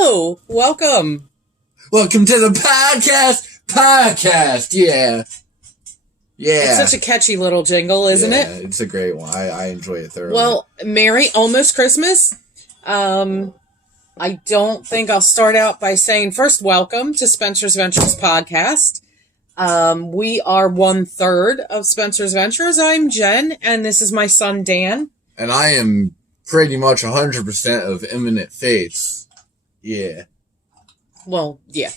Hello, welcome. Welcome to the podcast. Yeah. It's such a catchy little jingle, isn't it? Yeah, it's a great one. I enjoy it thoroughly. Well, Merry almost Christmas. I don't think I'll start out by saying first, welcome to Spencer's Ventures podcast. We are 1/3 of Spencer's Ventures. I'm Jen, and this is my son, Dan. And I am pretty much 100% of Imminent Fates. Yeah. Well, yeah.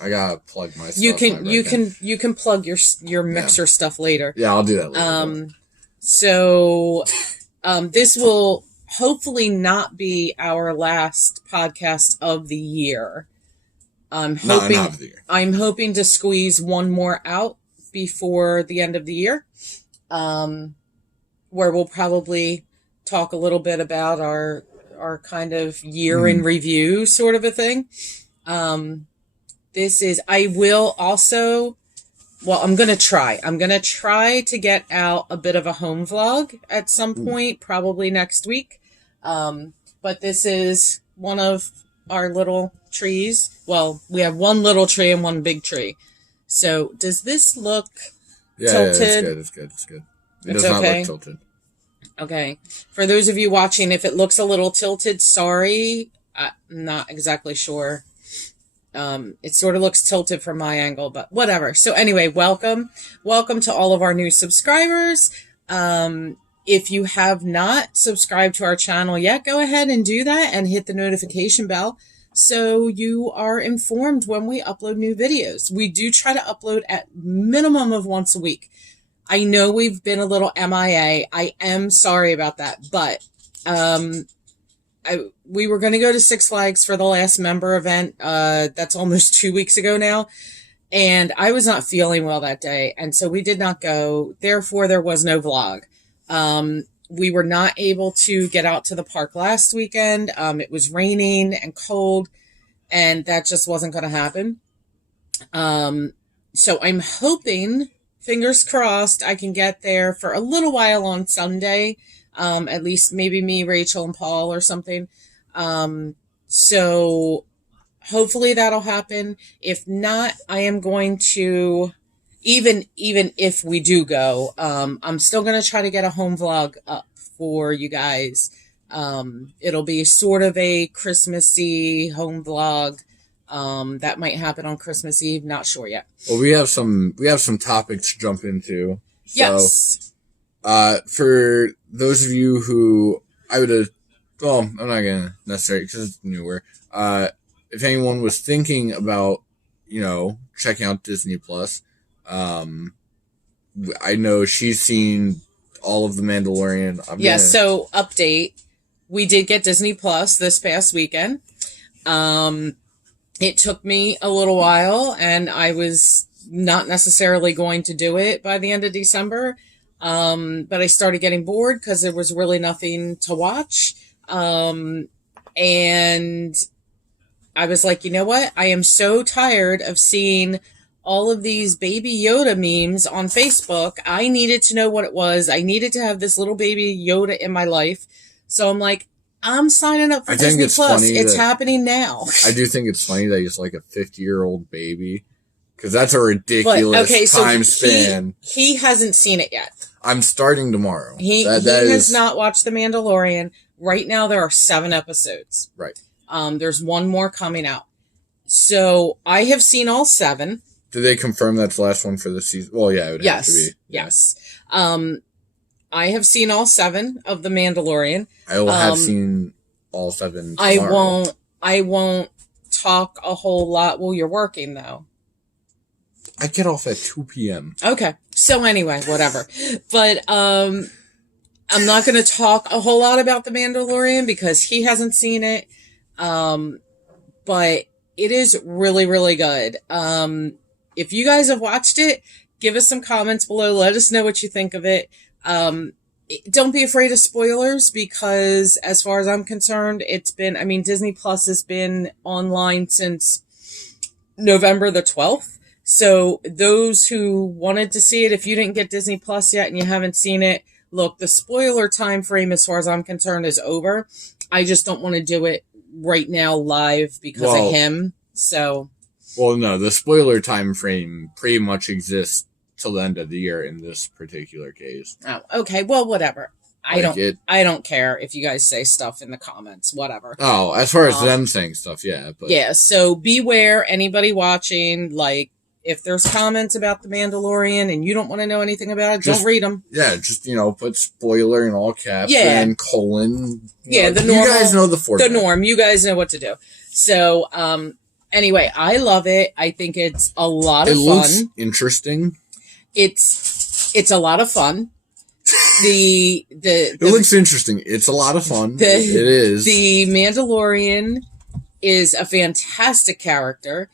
I gotta plug my stuff. You can plug your mixer stuff later. Yeah, I'll do that later. This will hopefully not be our last podcast of the year. I'm hoping to squeeze one more out before the end of the year, where we'll probably talk a little bit about our kind of year in review sort of a thing. I'm going to try to get out a bit of a home vlog at some point, probably next week. But this is one of our little trees. Well, we have one little tree and one big tree. So does this look tilted? Yeah, it's good. It does not look tilted. Okay. For those of you watching, if it looks a little tilted, sorry. I'm not exactly sure. It sort of looks tilted from my angle, but whatever. So anyway, welcome to all of our new subscribers. If you have not subscribed to our channel yet, go ahead and do that and hit the notification bell so you are informed when we upload new videos. We do try to upload at minimum of once a week. I know we've been a little MIA. I am sorry about that, but we were going to go to Six Flags for the last member event. That's almost 2 weeks ago now. And I was not feeling well that day. And so we did not go. Therefore, there was no vlog. We were not able to get out to the park last weekend. It was raining and cold, and that just wasn't going to happen. So I'm hoping, fingers crossed, I can get there for a little while on Sunday. At least maybe me, Rachel, and Paul or something. So hopefully that'll happen. If not, I am going to, even if we do go, I'm still going to try to get a home vlog up for you guys. It'll be sort of a Christmassy home vlog. That might happen on Christmas Eve. Not sure yet. Well, we have some topics to jump into. So, yes. For those of you who I'm not going to necessarily, because it's newer. If anyone was thinking about, checking out Disney Plus, I know she's seen all of the Mandalorian. So update. We did get Disney Plus this past weekend. It took me a little while, and I was not necessarily going to do it by the end of December. But I started getting bored because there was really nothing to watch. And I was like, you know what? I am so tired of seeing all of these baby Yoda memes on Facebook. I needed to know what it was. I needed to have this little baby Yoda in my life. So I'm like, I'm signing up for Disney Plus. It's happening now. I do think it's funny that he's like a 50-year-old baby. Because that's a ridiculous time span. He hasn't seen it yet. I'm starting tomorrow. He has not watched The Mandalorian. Right now, there are 7 episodes. Right. There's one more coming out. So I have seen all 7. Did they confirm that's the last one for the season? Well, yeah, it would have to be. Yes. I have seen all 7 of The Mandalorian. I will have seen all 7 tomorrow. I won't talk a whole lot while you're working, though. I get off at 2 p.m. Okay. So anyway, whatever. But I'm not going to talk a whole lot about The Mandalorian because he hasn't seen it. But it is really, really good. If you guys have watched it, give us some comments below. Let us know what you think of it. Don't be afraid of spoilers because as far as I'm concerned, Disney Plus has been online since November the 12th. So those who wanted to see it, if you didn't get Disney Plus yet and you haven't seen it, look, the spoiler time frame, as far as I'm concerned, is over. I just don't want to do it right now live because of him. So. Well, no, the spoiler time frame pretty much exists till the end of the year in this particular case. Oh, okay. Well, whatever. I don't care if you guys say stuff in the comments. Whatever. Oh, as far as them saying stuff, yeah. But. Yeah. So beware, anybody watching. Like, if there's comments about the Mandalorian and you don't want to know anything about it, don't read them. Yeah, just put spoiler in all caps and colon. The normal. You guys know the format. The norm. You guys know what to do. So, anyway, I love it. I think it's a lot of fun. It looks interesting. It's a lot of fun. It looks interesting. It's a lot of fun. It is. The Mandalorian is a fantastic character.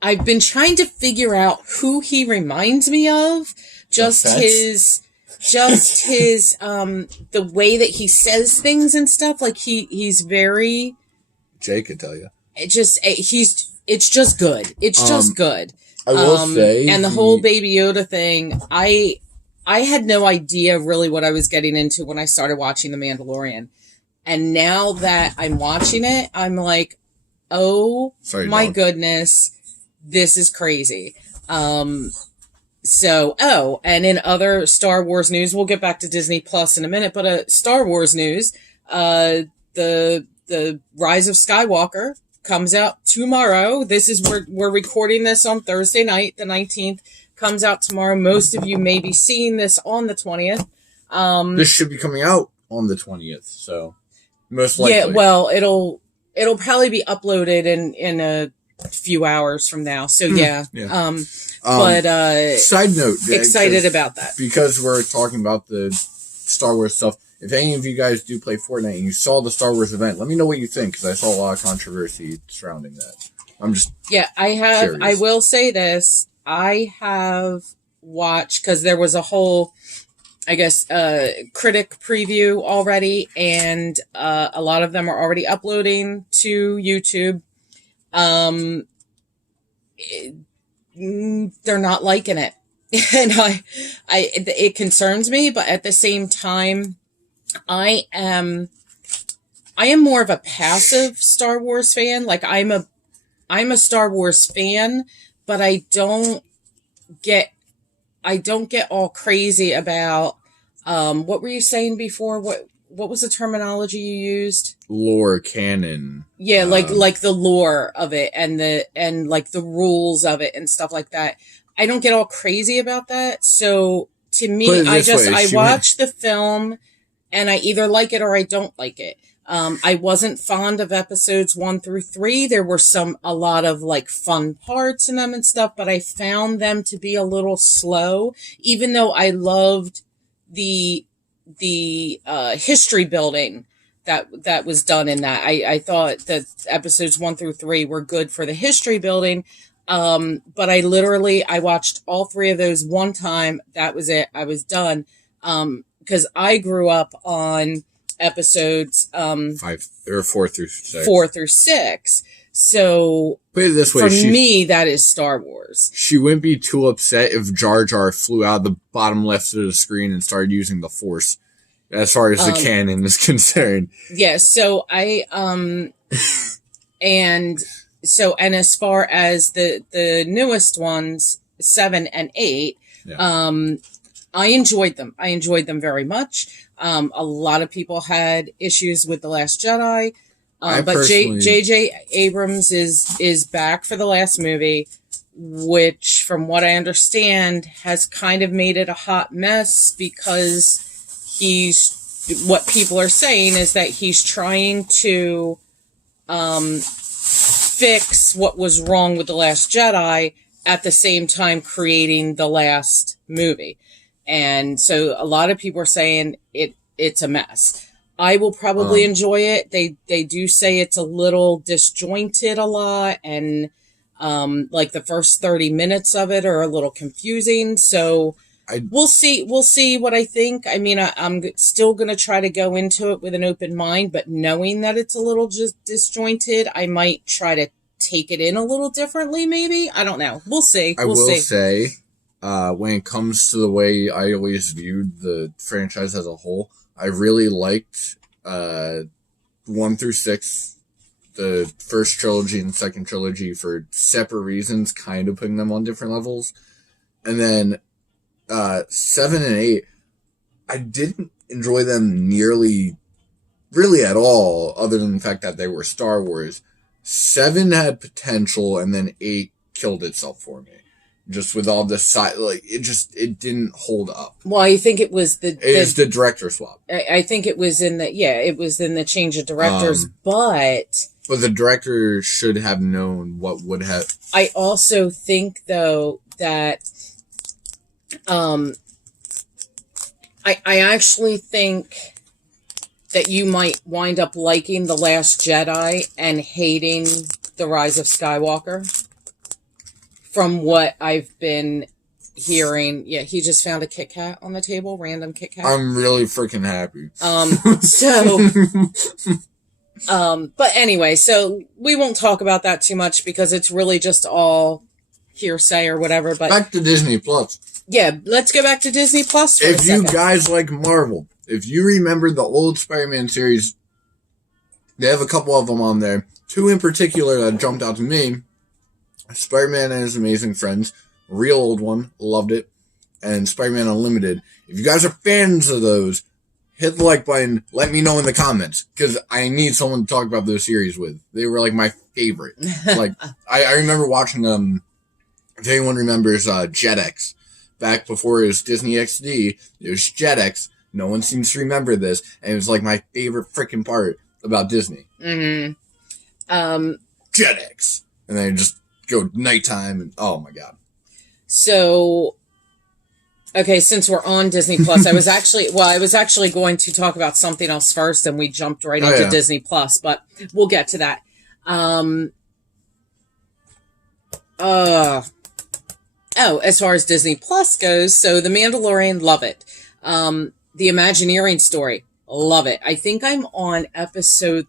I've been trying to figure out who he reminds me of. Just his the way that he says things and stuff. Like he's very. Jay could tell you. It's just good. It's just good. I will say, and the whole Baby Yoda thing, I had no idea really what I was getting into when I started watching The Mandalorian. And now that I'm watching it, I'm like, oh my goodness, this is crazy. And in other Star Wars news, we'll get back to Disney Plus in a minute, but Star Wars news, the Rise of Skywalker comes out tomorrow. We're recording this on Thursday night, the 19th. Comes out tomorrow. Most of you may be seeing this on the 20th. This should be coming out on the 20th, so most likely. Yeah, well, it'll probably be uploaded in a few hours from now. So yeah. Side note, excited about that because we're talking about the Star Wars stuff. If any of you guys do play Fortnite and you saw the Star Wars event, let me know what you think, because I saw a lot of controversy surrounding that. I'm just curious. I will say this. I have watched, because there was a whole, I guess, critic preview already, and a lot of them are already uploading to YouTube. They're not liking it. And it concerns me, but at the same time, I am more of a passive Star Wars fan. Like I'm a Star Wars fan, but I don't get all crazy about what were you saying before? What was the terminology you used? Lore canon. Yeah, like the lore of it and like the rules of it and stuff like that. I don't get all crazy about that. So to me, I watch the film and I either like it or I don't like it. I wasn't fond of episodes 1 through 3. There were a lot of like fun parts in them and stuff, but I found them to be a little slow, even though I loved the history building that was done in that. I thought that episodes 1 through 3 were good for the history building. But I watched all 3 of those one time. That was it. I was done. Because I grew up on episodes 4 through 6. 4 through 6. So put it this way, for me, that is Star Wars. She wouldn't be too upset if Jar Jar flew out the bottom left of the screen and started using the Force, as far as the canon is concerned. Yeah. So and as far as the newest ones, 7 and 8, I enjoyed them. I enjoyed them very much. A lot of people had issues with The Last Jedi. But J.J. Abrams is back for the last movie, which, from what I understand, has kind of made it a hot mess because what people are saying is that he's trying to fix what was wrong with The Last Jedi at the same time creating the last movie. And so a lot of people are saying it's a mess. I will probably enjoy it. They do say it's a little disjointed a lot, and like the first 30 minutes of it are a little confusing. So we'll see what I think. I mean, I'm still going to try to go into it with an open mind, but knowing that it's a little just disjointed, I might try to take it in a little differently, maybe. I don't know. We'll see. I will say, when it comes to the way I always viewed the franchise as a whole, I really liked 1 through 6, the first trilogy and second trilogy, for separate reasons, kind of putting them on different levels. And then 7 and 8, I didn't enjoy them really at all, other than the fact that they were Star Wars. 7 had potential, and then 8 killed itself for me. Just with all the it didn't hold up. Well, I think it was the director swap. I think it was in the change of directors, but the director should have known what would have. I also think though that, I actually think that you might wind up liking The Last Jedi and hating The Rise of Skywalker. From what I've been hearing, yeah, he just found a Kit Kat on the table, random Kit Kat. I'm really freaking happy. But anyway, so we won't talk about that too much because it's really just all hearsay or whatever. But back to Disney Plus. Yeah, let's go back to Disney Plus for a second. If you guys like Marvel, if you remember the old Spider-Man series, they have a couple of them on there. 2 in particular that jumped out to me. Spider-Man and His Amazing Friends, real old one, loved it, and Spider-Man Unlimited. If you guys are fans of those, hit the like button, let me know in the comments, because I need someone to talk about those series with. They were, like, my favorite. Like, I remember watching them, if anyone remembers Jetix, back before it was Disney XD, it was Jetix, no one seems to remember this, and it was, like, my favorite freaking part about Disney. Mm-hmm. Jetix! And then just go nighttime, and oh my god. So, okay, since we're on Disney Plus, I was actually going to talk about something else first, and we jumped right into Disney Plus, but we'll get to that. As far as Disney Plus goes, so The Mandalorian, love it. The Imagineering story, love it. I think I'm on episode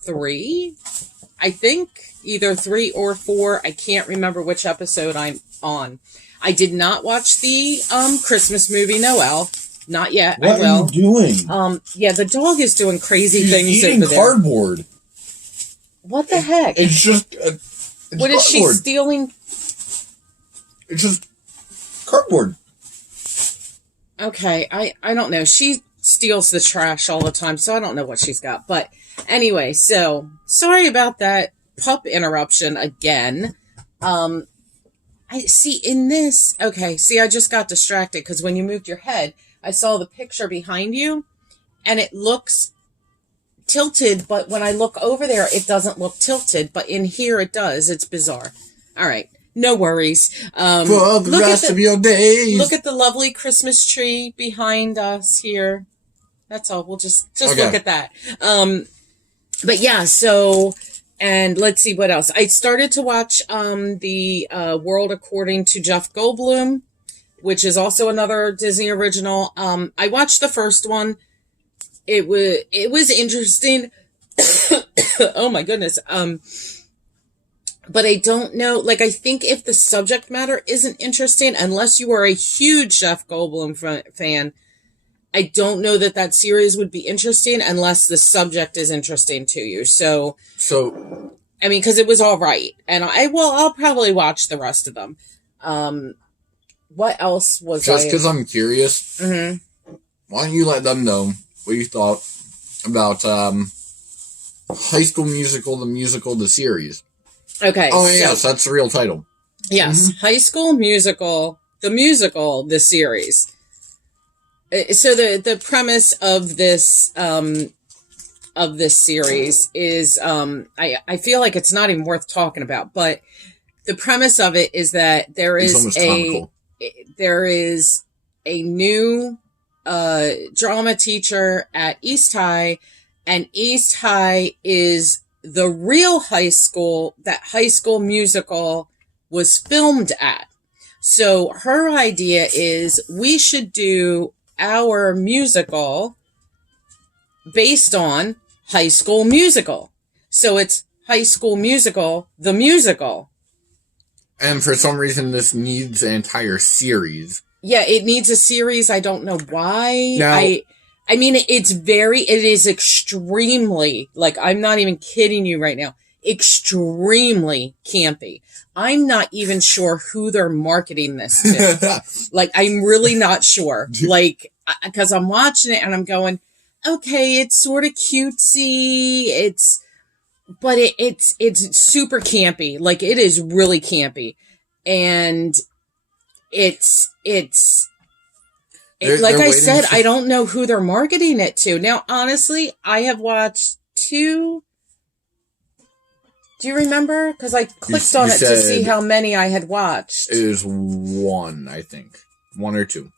3. I think either 3 or 4. I can't remember which episode I'm on. I did not watch the Christmas movie Noel. Not yet. What I will. are you doing? Yeah, the dog is doing crazy things eating over there. Cardboard. What the heck? It's just what is she stealing? It's just cardboard. Okay, I don't know. She steals the trash all the time, so I don't know what she's got. But anyway, so sorry about that pup interruption again. I see in this. Okay, see, I just got distracted because when you moved your head, I saw the picture behind you, and it looks tilted. But when I look over there, it doesn't look tilted. But in here, it does. It's bizarre. All right. No worries. For the rest of your days. Look at the lovely Christmas tree behind us here. That's all. We'll just okay. Look at that. But yeah, so, and let's see what else. I started to watch the World According to Jeff Goldblum, which is also another Disney original. I watched the first one. It was interesting. Oh my goodness. But I don't know, like, I think if the subject matter isn't interesting, unless you are a huge Jeff Goldblum fan, I don't know that series would be interesting unless the subject is interesting to you. So, I mean, because it was all right. And I'll probably watch the rest of them. What else was just because I'm curious, why don't you let them know what you thought about High School Musical, the series? Okay. Oh, yes, that's the real title. Yes, High School Musical, the series. So the premise of this series is I feel like it's not even worth talking about, but the premise of it is that there is a new drama teacher at East High, and East High is the real high school that High School Musical was filmed at. So her idea is we should do our musical based on High School Musical. So it's High School Musical, the musical. And for some reason, this needs an entire series. Yeah, it needs a series. I don't know why. Now, I mean, it is extremely, like, I'm not even kidding you right now, extremely campy. I'm not even sure who they're marketing this to. Like, I'm really not sure. Like, because I'm watching it and I'm going, okay, it's sort of cutesy. But it's super campy. Like, it is really campy. And like I said, I don't know who they're marketing it to. Now, honestly, I have watched 2. Do you remember? Because I clicked on it to see how many I had watched. It is 1, I think. 1 or 2.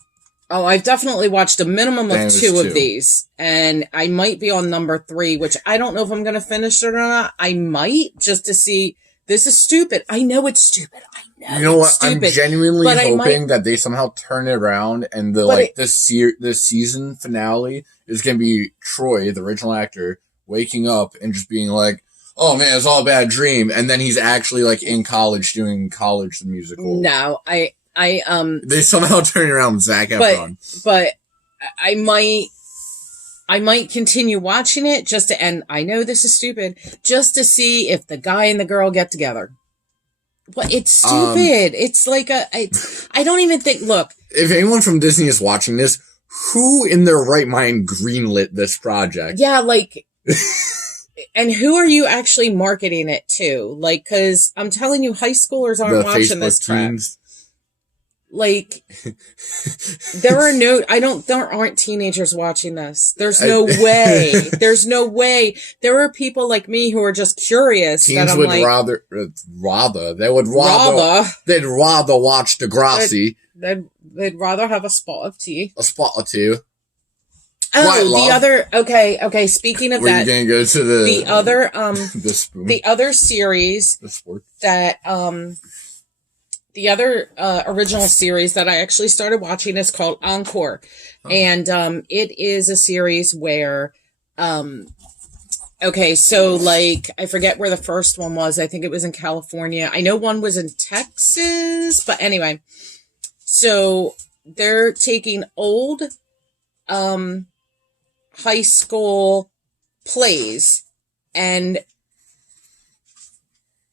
Oh, I've definitely watched a minimum of 2 of these. And I might be on number 3, which I don't know if I'm going to finish it or not. I might, just to see. This is stupid. I know it's stupid. I know. You know what? Stupid, I'm genuinely hoping that they somehow turn it around, and the season finale is going to be Troy, the original actor, waking up and just being like, "Oh man, it's all a bad dream," and then he's actually like in college doing College the Musical. No, they somehow turn around with Zac Efron. But I might continue watching it just to, and I know this is stupid, just to see if the guy and the girl get together. But it's stupid. It's like I don't even think, look. If anyone from Disney is watching this, who in their right mind greenlit this project? Yeah, like, and who are you actually marketing it to? Like, cause I'm telling you, high schoolers aren't watching this crap. Like, there aren't teenagers watching this. There's no way. There's no way. There are people like me who are just curious. Teens would rather, they'd rather watch Degrassi. They'd rather have a spot of tea. A spot or two. Okay, speaking of that. We're going to go to the other, the spoon. The other series the sport. That, the other original series that I actually started watching is called Encore. Oh. And it is a series where, okay, so like, I forget where the first one was. I think it was in California. I know one was in Texas, but anyway. So they're taking old high school plays and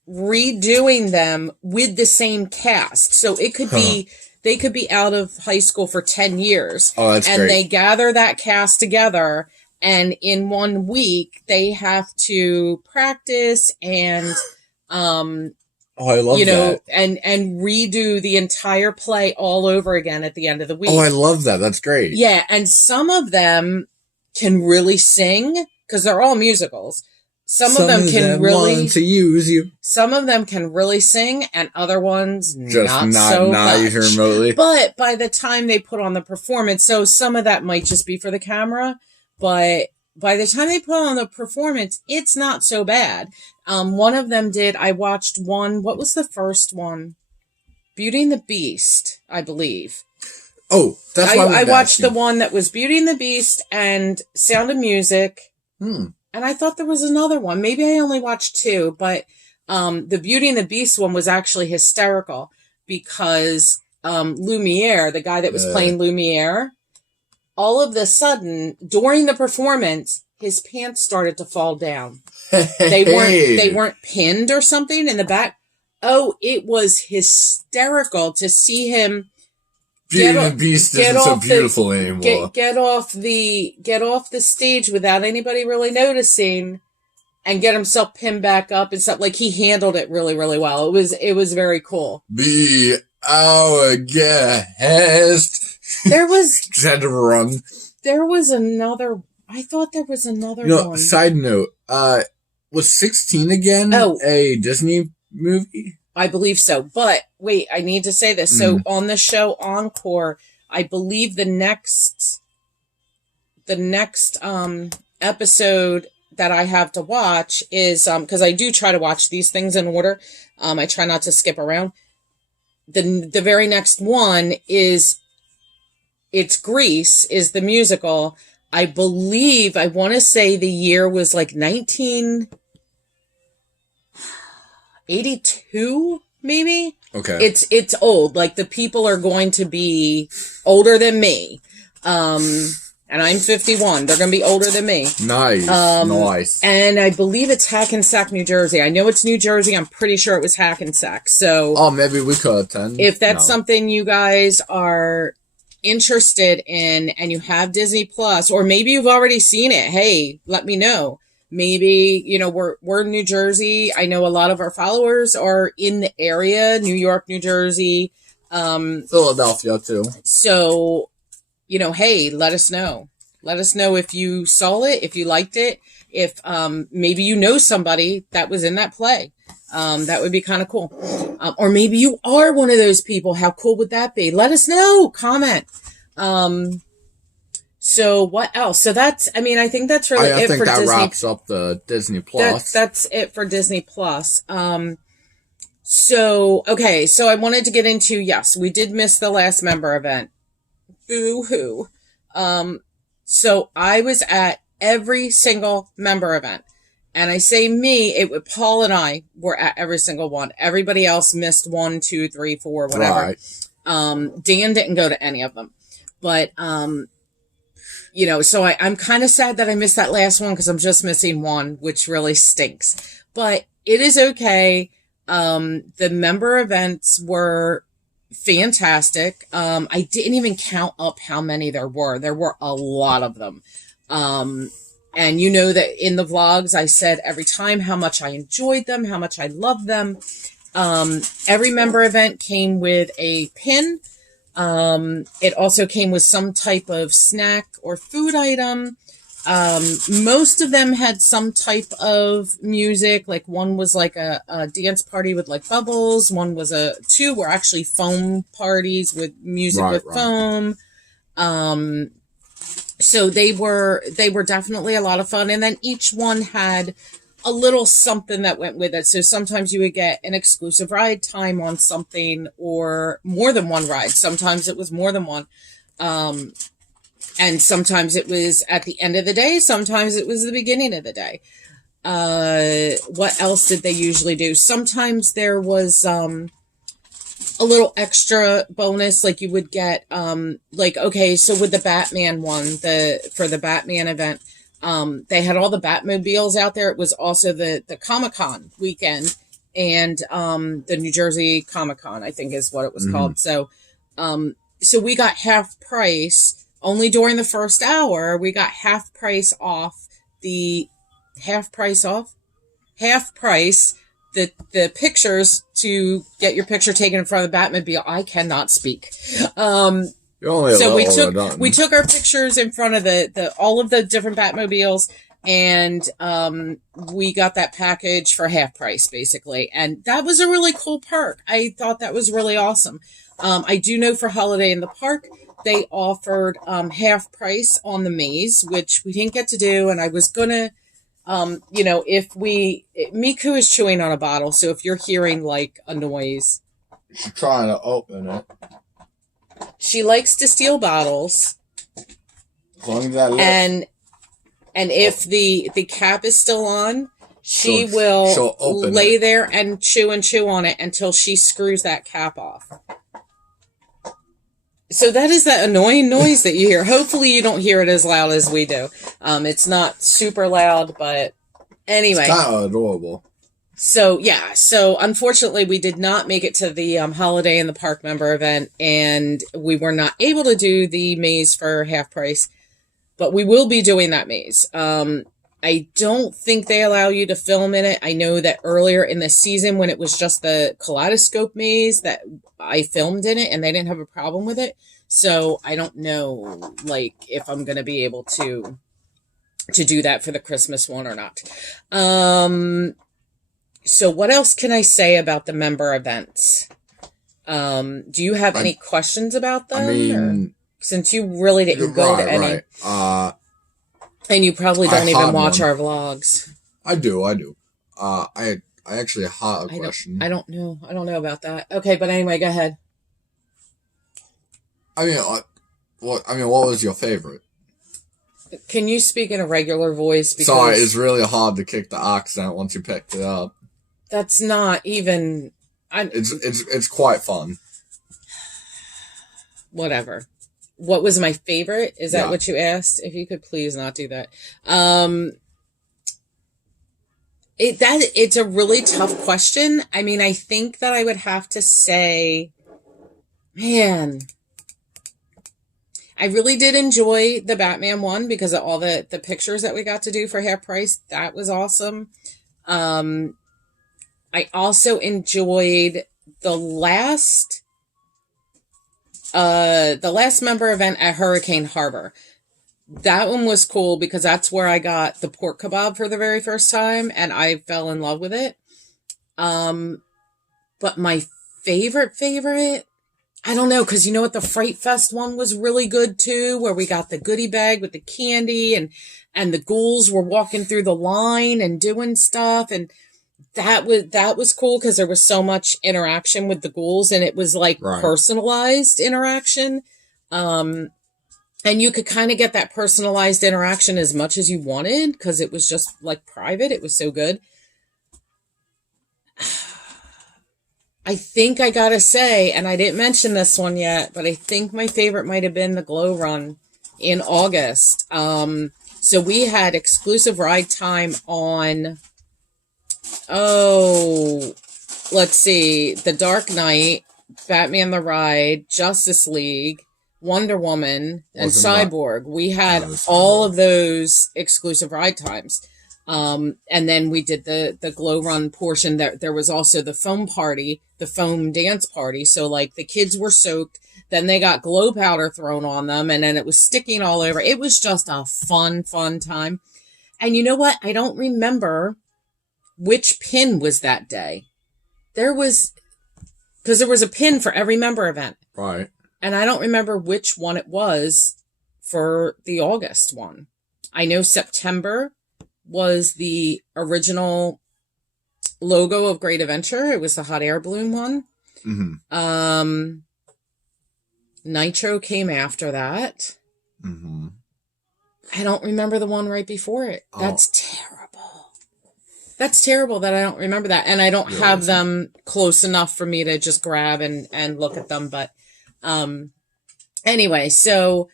redoing them with the same cast. So it could be, they could be out of high school for 10 years. Oh, that's great. And they gather that cast together, and in 1 week they have to practice and, I love that. and redo the entire play all over again at the end of the week. Oh, I love that. That's great. Yeah. And some of them can really sing, because they're all musicals. Some of them can really want to use you. Some of them can really sing, and other ones not so much. Even remotely. But by the time they put on the performance, so some of that might just be for the camera, but by the time they put on the performance, it's not so bad. One of them did. I watched one. What was the first one? Beauty and the Beast, I believe. Oh, that's why I watched the one that was Beauty and the Beast and Sound of Music. And I thought there was another one. Maybe I only watched 2, but the Beauty and the Beast one was actually hysterical because Lumiere, the guy that was playing Lumiere, all of a sudden, during the performance, his pants started to fall down. They weren't pinned or something in the back. Oh, it was hysterical to see him. Beauty and the Beast isn't so beautiful anymore. Get off the stage without anybody really noticing, and get himself pinned back up and stuff. Like, he handled it really, really well. It was very cool. Be our guest. There was just had to run. There was another. I thought there was another one. Side note. Was 16 again a Disney movie? I believe so. But wait, I need to say this. So on the show Encore, I believe the next episode that I have to watch is, cause I do try to watch these things in order. I try not to skip around. The very next one is, it's Grease is the musical. I believe, I want to say the year was like 1982, maybe? Okay. It's old. Like, the people are going to be older than me. And I'm 51. They're going to be older than me. Nice. Nice. And I believe it's Hackensack, New Jersey. I know it's New Jersey. I'm pretty sure it was Hackensack. So, oh, maybe we could attend. If that's something you guys are interested in and you have Disney Plus, or maybe you've already seen it, hey, let me know. Maybe, you know, we're in New Jersey. I know a lot of our followers are in the area, New York, New Jersey. Philadelphia, too. So, you know, hey, let us know. Let us know if you saw it, if you liked it, if maybe you know somebody that was in that play. That would be kind of cool. Or maybe you are one of those people. How cool would that be? Let us know. Comment. So what else? So that's, I mean, I think that's really it for Disney. I think that wraps up the Disney Plus. That's it for Disney Plus. So, okay. So I wanted to get into, yes, we did miss the last member event. Boo-hoo. So I was at every single member event. And I say me, Paul and I were at every single one. Everybody else missed 1, 2, 3, 4, whatever. Right. Dan didn't go to any of them. But, you know, so I'm kind of sad that I missed that last one because I'm just missing one, which really stinks. But it is okay. The member events were fantastic. I didn't even count up how many there were. There were a lot of them. And you know that in the vlogs, I said every time how much I enjoyed them, how much I loved them. Every member event came with a pin. It also came with some type of snack or food item. Most of them had some type of music. Like one was like a dance party with like bubbles. Two were actually foam parties with music with foam. So they were definitely a lot of fun. And then each one had a little something that went with it. So sometimes you would get an exclusive ride time on something or more than one ride. Sometimes it was more than one. And sometimes it was at the end of the day. Sometimes it was the beginning of the day. What else did they usually do? Sometimes there was, a little extra bonus, like you would get, like, okay, so with the Batman one, for the Batman event, they had all the Batmobiles out there. It was also the Comic-Con weekend and, the New Jersey Comic-Con, I think is what it was called. So we got half price only during the first hour. We got half price, the pictures to get your picture taken in front of the Batmobile. I cannot speak. We took our pictures in front of all of the different Batmobiles, and we got that package for half price, basically. And that was a really cool perk. I thought that was really awesome. I do know for Holiday in the Park, they offered half price on the maze, which we didn't get to do, and I was gonna, you know, Miku is chewing on a bottle, so if you're hearing like a noise, she's trying to open it. She likes to steal bottles. As long as that and if the cap is still on, she will lay there and chew on it until she screws that cap off. So that is that annoying noise that you hear. Hopefully you don't hear it as loud as we do. It's not super loud, but anyway. It's kind of adorable. So, yeah. So, unfortunately, we did not make it to the Holiday in the Park member event, and we were not able to do the maze for half price, but we will be doing that maze. I don't think they allow you to film in it. I know that earlier in the season when it was just the Kaleidoscope maze that I filmed in it and they didn't have a problem with it. So I don't know, like, if I'm going to be able to do that for the Christmas one or not. So what else can I say about the member events? Do you have any questions about them? I mean, since you really didn't go to any. Right. And you probably don't even watch our vlogs. I do. I actually have a question. I don't know about that. Okay, but anyway, go ahead. I mean, what was your favorite? Can you speak in a regular voice? Because sorry, it's really hard to kick the accent once you picked it up. That's not even. It's quite fun. Whatever. what was my favorite? Is that Yeah. what you asked? If you could please not do that. It's a really tough question. I mean, I think that I would have to say, man, I really did enjoy the Batman one because of all the pictures that we got to do for half price. That was awesome. I also enjoyed the last member event at Hurricane Harbor. That one was cool because that's where I got the pork kebab for the very first time and I fell in love with it. But my favorite, I don't know, because you know what, the Fright Fest one was really good too, where we got the goodie bag with the candy and the ghouls were walking through the line and doing stuff, and that was cool because there was so much interaction with the ghouls and it was like personalized interaction. And you could kind of get that personalized interaction as much as you wanted because it was just like private. It was so good. I think I gotta say, and I didn't mention this one yet, but I think my favorite might have been the Glow Run in August. So we had exclusive ride time on, let's see, The Dark Knight, Batman the Ride, Justice League, Wonder Woman, and Cyborg. We had all of those exclusive ride times. And then we did the Glow Run portion. There was also the foam party, the foam dance party. So like the kids were soaked, then they got glow powder thrown on them, and then it was sticking all over. It was just a fun time. And you know what? I don't remember which pin was that day. Because there was a pin for every member event. Right. And I don't remember which one it was for the August one. I know September was the original logo of Great Adventure. It was the hot air balloon one. Mm-hmm. Nitro came after that. Mm-hmm. I don't remember the one right before it. That's terrible. That's terrible that I don't remember that. And I don't have them close enough for me to just grab and look at them. But anyway, so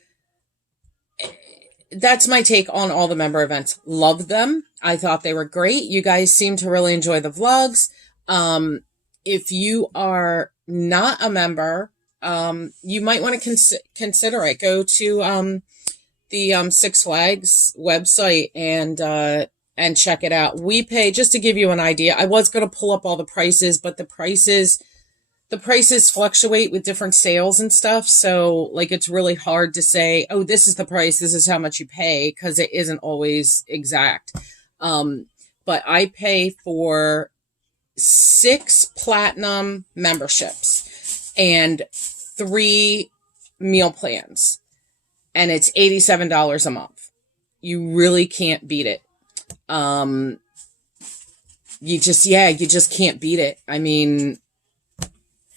that's my take on all the member events. Loved them. I thought they were great. You guys seem to really enjoy the vlogs. If you are not a member, you might want to consider it. Go to the Six Flags website and check it out. We pay, just to give you an idea, I was going to pull up all the prices, but the prices fluctuate with different sales and stuff. So like, it's really hard to say, oh, this is the price, this is how much you pay, because it isn't always exact. But I pay for 6 platinum memberships and 3 meal plans, and it's $87 a month. You really can't beat it. You just can't beat it. I mean,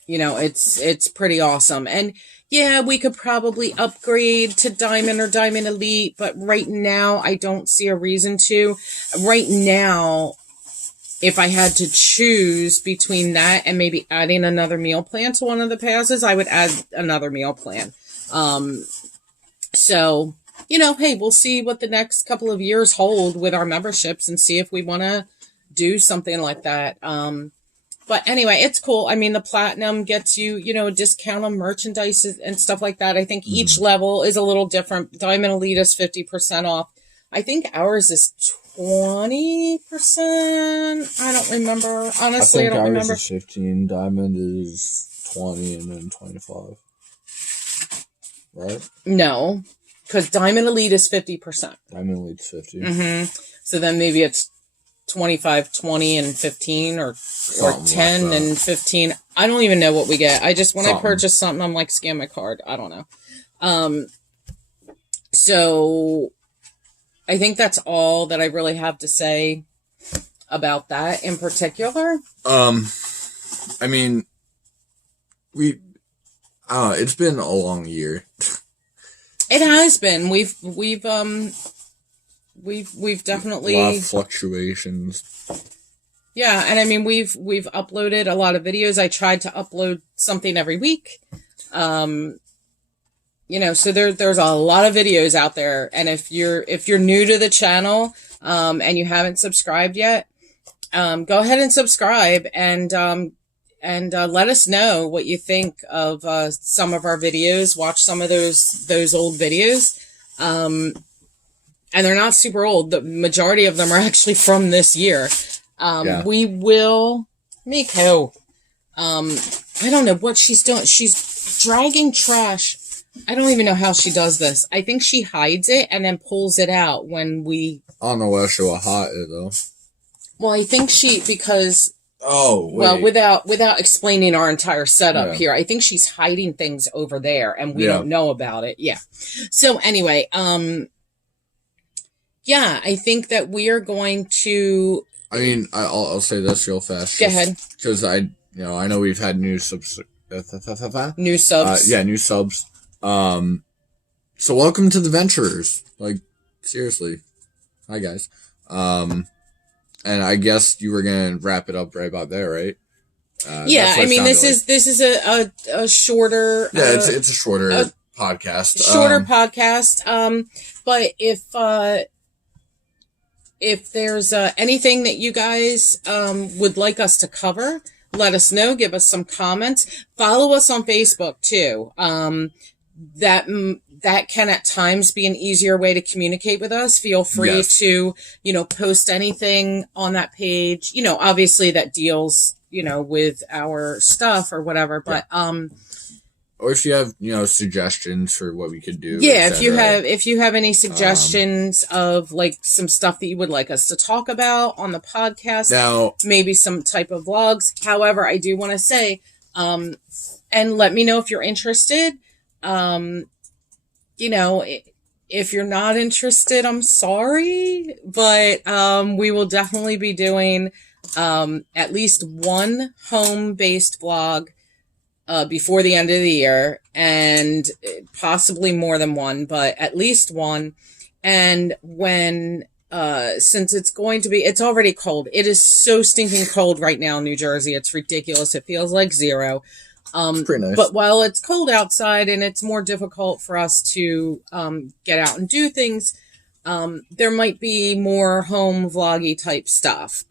you know, it's pretty awesome. And yeah, we could probably upgrade to Diamond or Diamond Elite, but right now I don't see a reason to. Right now, if I had to choose between that and maybe adding another meal plan to one of the passes, I would add another meal plan. So, you know, hey, we'll see what the next couple of years hold with our memberships and see if we want to do something like that. But anyway, it's cool. I mean, the platinum gets you, you know, a discount on merchandise and stuff like that. I think each level is a little different. Diamond Elite is 50% off. I think ours is 20%. I don't remember. Honestly, I don't remember. Ours is 15. Diamond is 20 and then 25. Right? No, because Diamond Elite is 50%. Diamond Elite's 50. Mm-hmm. So then maybe it's 25, 20, and 15, or 10 like and 15. I don't even know what we get. I just, when I purchase something, I'm like, scan my card. I don't know. So I think that's all that I really have to say about that in particular. I mean, it's been a long year. It has been. We've definitely a lot of fluctuations. Yeah, and I mean we've uploaded a lot of videos. I tried to upload something every week. So there's a lot of videos out there, and if you're new to the channel, and you haven't subscribed yet, go ahead and subscribe, and let us know what you think of some of our videos. Watch some of those old videos, and they're not super old. The majority of them are actually from this year. We will Miko. I don't know what she's doing. She's dragging trash. I don't even know how she does this. I think she hides it and then pulls it out when we... I don't know why she will hide it, though. Well, I think because... Oh, wait. Well, without explaining our entire setup here, I think she's hiding things over there and we don't know about it. Yeah. So anyway, I think that we are going to... I mean, I'll say this real fast. Go ahead. Because I know we've had new subs. New subs. New subs. So welcome to the Venturers. Like, seriously. Hi, guys. And I guess you were gonna wrap it up right about there, right? I mean, this is a shorter. Yeah, it's a shorter podcast. Shorter podcast. But if there's anything that you guys would like us to cover, let us know. Give us some comments. Follow us on Facebook too. That can at times be an easier way to communicate with us. Feel free to, post anything on that page, obviously that deals, with our stuff or whatever, but, or if you have, suggestions for what we could do. Yeah. If you have any suggestions of like some stuff that you would like us to talk about on the podcast, now, maybe some type of vlogs. However, I do want to say, and let me know if you're interested. If you're not interested, I'm sorry, but we will definitely be doing at least one home-based vlog before the end of the year, and possibly more than one, but at least one. And when since it's already cold. It is so stinking cold right now in New Jersey. It's ridiculous. It feels like 0. It's pretty nice. But while it's cold outside and it's more difficult for us to get out and do things, there might be more home vloggy type stuff.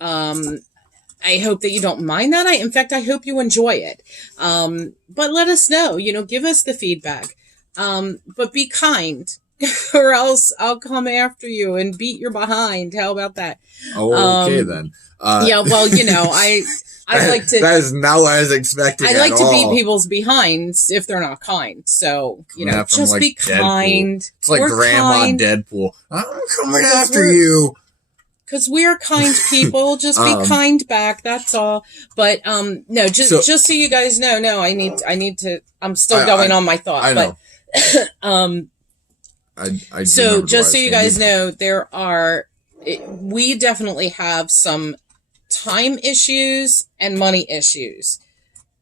I hope that you don't mind that. In fact, I hope you enjoy it. But let us know, give us the feedback. But be kind or else I'll come after you and beat your behind. How about that? Oh, okay then. Yeah, well, I like to. That is not what I was expecting. I like to beat people's behinds if they're not kind. So just be kind. It's like Grandma Deadpool. I'm coming after you. Because we're kind people. Just be kind back. That's all. But no, just so you guys know. No, I need to. I'm still going on my thought. I know. But so just so you guys know, we definitely have some time issues and money issues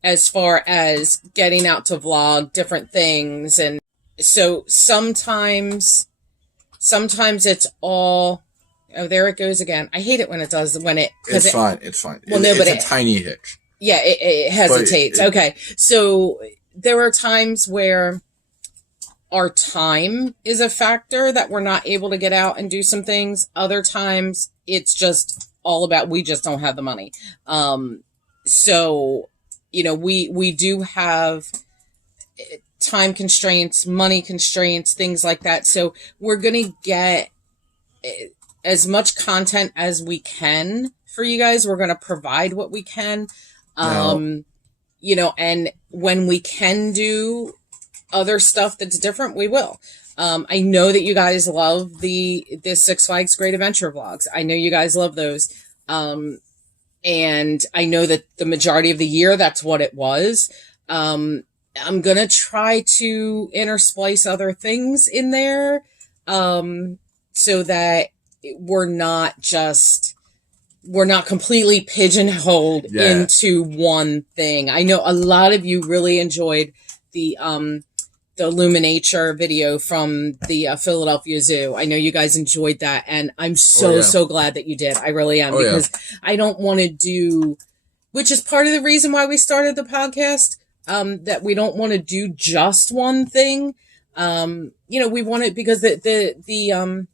as far as getting out to vlog different things. And so sometimes it's all, oh, there it goes again. I hate it when it does, it's fine. Well, it's a tiny hitch. Yeah, it hesitates. Okay. So there are times where our time is a factor that we're not able to get out and do some things. Other times it's just all about, we just don't have the money. So, we do have time constraints, money constraints, things like that. So we're going to get as much content as we can for you guys. We're going to provide what we can. And when we can do other stuff that's different, we will. I know that you guys love the Six Flags Great Adventure vlogs. I know you guys love those. And I know that the majority of the year, that's what it was. I'm going to try to intersplice other things in there, so that we're not completely pigeonholed into one thing. I know a lot of you really enjoyed the Illuminature video from the Philadelphia Zoo. I know you guys enjoyed that, and I'm so glad that you did. I really am, because I don't want to do, which is part of the reason why we started the podcast, that we don't want to do just one thing. We want it because the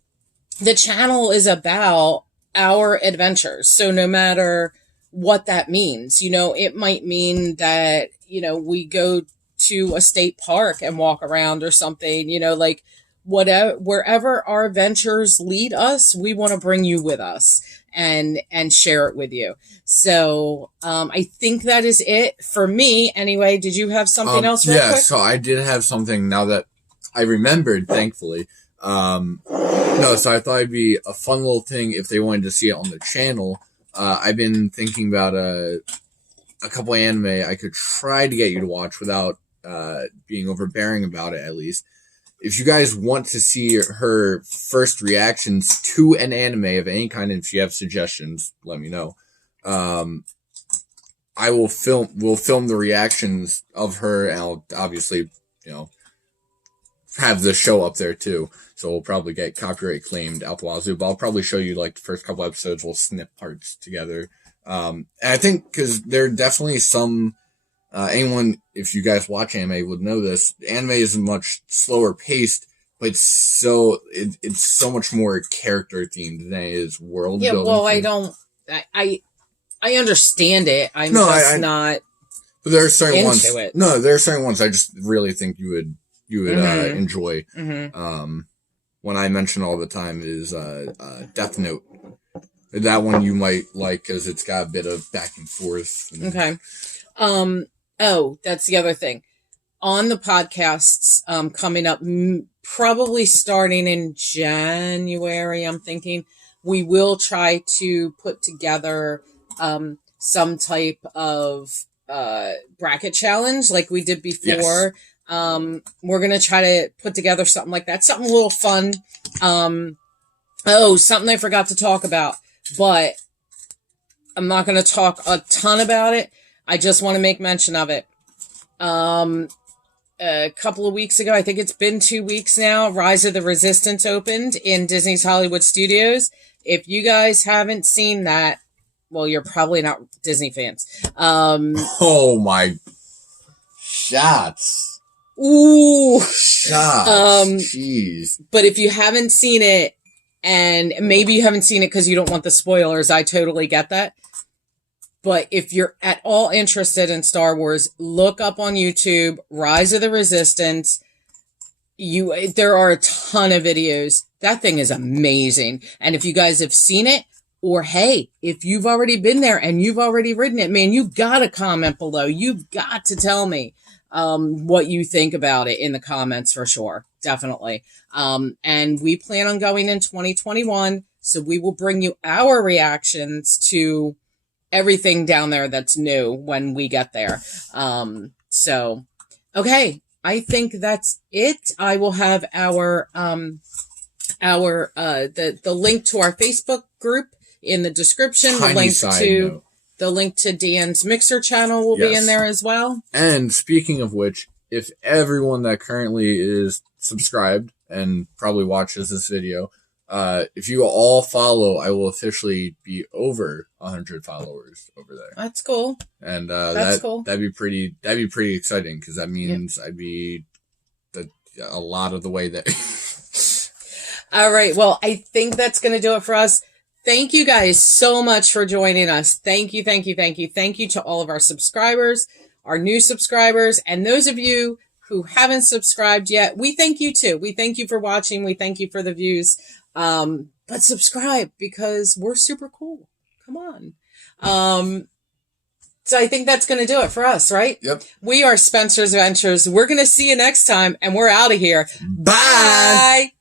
channel is about our adventures. So no matter what that means, it might mean that, we go to a state park and walk around or something, like whatever, wherever our ventures lead us, we want to bring you with us and share it with you. So, I think that is it for me. Anyway, did you have something else real quick? So I did have something now that I remembered, thankfully. No, so I thought it'd be a fun little thing if they wanted to see it on the channel. I've been thinking about a couple anime I could try to get you to watch without being overbearing about it, at least. If you guys want to see her first reactions to an anime of any kind, and if you have suggestions, let me know. We'll film the reactions of her, and I'll obviously, have the show up there too. So we'll probably get copyright claimed out the wazoo, but I'll probably show you like the first couple episodes. We'll snip parts together. And I think because there are definitely some, anyone, if you guys watch anime would know this, anime is much slower paced, but it's so much more character themed than it is world building. Yeah, well, I understand it. I'm not. But there are certain into ones. It. No, there are certain ones I just really think you would mm-hmm. Enjoy. Mm-hmm. One I mention all the time is Death Note. That one you might like because it's got a bit of back and forth. Okay. Oh, that's the other thing. On the podcasts coming up, probably starting in January, I'm thinking, we will try to put together some type of bracket challenge like we did before. Yes. We're going to try to put together something like that. Something a little fun. Something I forgot to talk about, but I'm not going to talk a ton about it. I just want to make mention of it. A couple of weeks ago, I think it's been 2 weeks now, Rise of the Resistance opened in Disney's Hollywood Studios. If you guys haven't seen that, well, you're probably not Disney fans. Oh my shots. Ooh. Jeez. But if you haven't seen it, and maybe you haven't seen it because you don't want the spoilers, I totally get that. But if you're at all interested in Star Wars, look up on YouTube, Rise of the Resistance. There are a ton of videos. That thing is amazing. And if you guys have seen it, or hey, if you've already been there and you've already ridden it, man, you gotta comment below. You've got to tell me what you think about it in the comments for sure. Definitely. And we plan on going in 2021. So we will bring you our reactions to everything down there that's new when we get there. Okay. I think that's it. I will have the link to our Facebook group in the description. The link to Dan's Mixer channel will be in there as well. And speaking of which, if everyone that currently is subscribed and probably watches this video, if you all follow, I will officially be over 100 followers over there. That's cool. And that's cool. That'd be pretty exciting because that means I'd be a lot of the way there. All right. Well, I think that's going to do it for us. Thank you guys so much for joining us. Thank you. Thank you. Thank you. Thank you to all of our subscribers, our new subscribers, and those of you who haven't subscribed yet. We thank you too. We thank you for watching. We thank you for the views. But subscribe because we're super cool. Come on. So I think that's going to do it for us, right? Yep. We are Spencer's Ventures. We're going to see you next time and we're out of here. Bye.